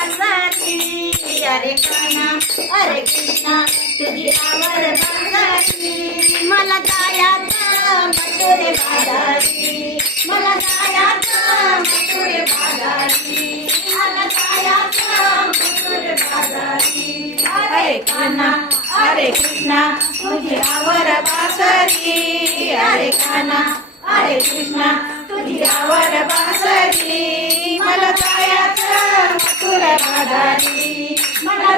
अरे काना अरे कृष्णा तुझी आवर मला जायाचं मथुरे बाजारी. मला जायाचं मथुरे बाजारी. मला मथुरे बाजारी. अरे काना अरे कृष्णा तुझी आवर बासरी अरे काना अरे कृष्णा तुझी आवर बासरी बाजारी. मला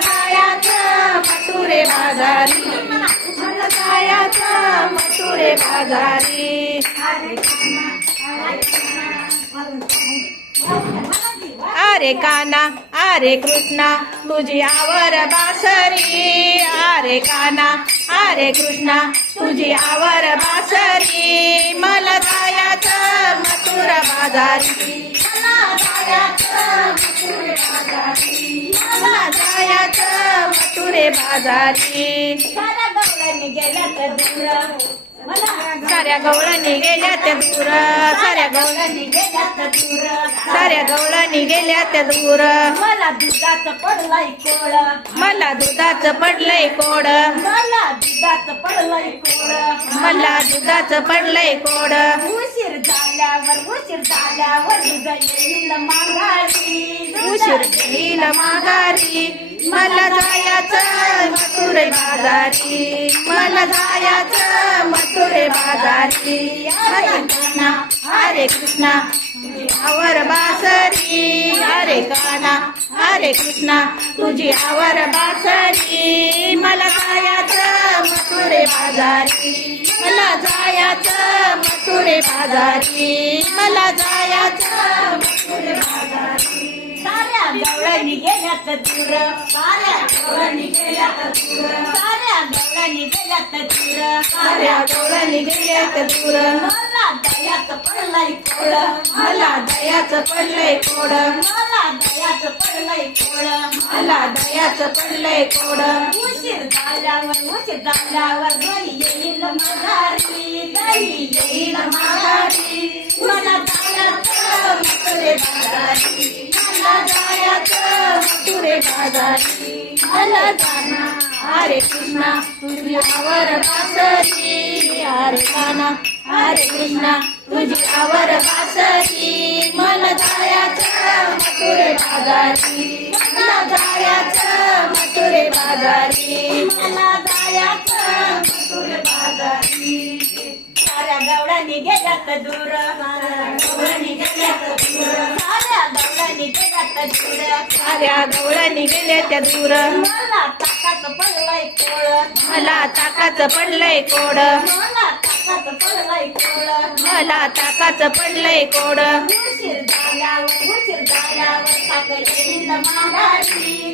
बाजारी. मला बाजारी अरे काना अरे कृष्णा तुझी आवर बासरी. अरे काना अरे कृष्णा तुझी आवर बासरी. मला जायाचं मथुरा बाजारी. जायाचं मथुरे बाजारी साऱ्या गवळणी गेल्या तर दूर साऱ्या गवळणी गेल्या त्या दूर साऱ्या गवळ गवळणी गेल्या तर दूर साऱ्या गेल्या त्या दूर. मला दुधाचं पडलंय कोळ. मला दुधाचं पडलंय कोड मला दुधाचं पडलंय कोळ. मला दुधाचं पडलंय कोड झाल्यावर उशीर झाल्यावर येईल माघारी उशीर येईल माघारी. मला जायचं मथुरे बाजारी. मला जायचं मथुरे बाजारी. हरे कृष्णा हरे कृष्णा तुझी आवर बासरी. हरे काना हरे कृष्णा तुझी आवर बासरी. मला जायचं मथुरे बाजारी. मला जायचं मकुरे बाजारी मला जायाचं मथुरे बाजारी. साऱ्या गवळणी गेल्यात दूर साऱ्या गवळणी गेल्यात दूर साऱ्या गवळणी गेल्यात दूर साऱ्या डोळ्याने गेल्या दूर मला दयाचं पडलंय कोड मला दयाचं पडलंय कोड मला दयाचं पडलंय कोड मला दयाचं पडलंय कोड उशीर झाल्यावर उशीर झाल्यावर घरी येईल माघारी. घरी येईल माघारी. मला मथुरे बाजारी. मला मथुरे बाजारी. मला जाना हरे कृष्णा तुझी आवर बासरी. हरे काना हरे कृष्णा तुझी आवर बासरी. मला जायाचं बाजारी मला मथुरे बाजारी. मला मथुरे बाजारी. साऱ्या गवळणी गेल्यात दूर. गेल्यात दूर. साऱ्या गेल्यात दूर. साऱ्या गेल्या त्या दूर. मला ताकाचं पडलंय कोड मला ताकाचं पडलंय कोड मला ताकाचं पडलंय कोळ. मला ताकाचं पडलंय कोड उशीर उशीर येईल माघारी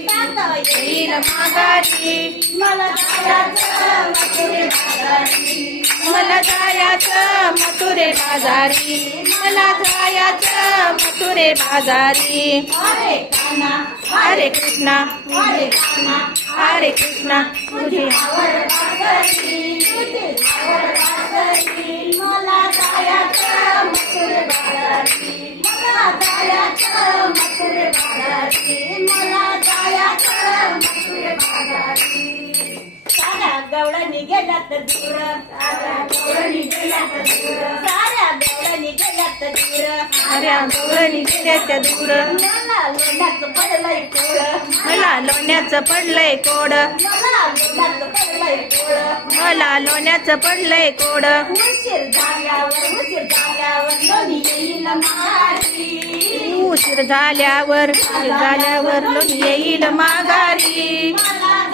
येईल माघारी मला जायचं मथुरे बाजारी मला जायचं मथुरे बाजारी मला जायचं मथुरे बाजारी अरे काना हरे कृष्णा अरे काना हरे कृष्णा तुझी आवड बाजारी तुझे आवड बाजारी बाजारी मला जायचं मथुरे बाजारी. साऱ्या गवळणी गेल्यात दूर साऱ्या गवळणी गेल्यात दूर. साऱ्या गवळणी गेल्यात दूर. साऱ्या गवळणी गेल्या त्या दूर. मला लोण्याचं पडलंय कोळ मला लोण्याचं पडलंय कोड. मला लोण्याचं पडलंय कोळ मला लोण्याचं पडलंय कोड. उशीर झाल्यावर उशीर झाल्यावर लोणी येईल मारी. उशीर झाल्यावर उशीर झाल्यावर लोणी येईल माघारी. मला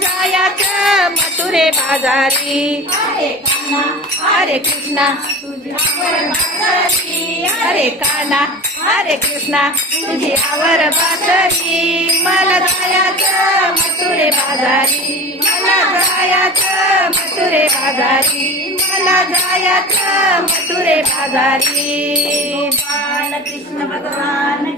जायाचं मथुरे बाजारी. बाजारी अरे काना हरे कृष्णा तुझी बाजारी हरे काना हरे कृष्णा तुझी आवर बासरी. मला जायाचं मथुरे बाजारी. मला जायचं मथुरे बाजारी. मला जायचं मथुरे बाजारी. कृष्ण भगवान.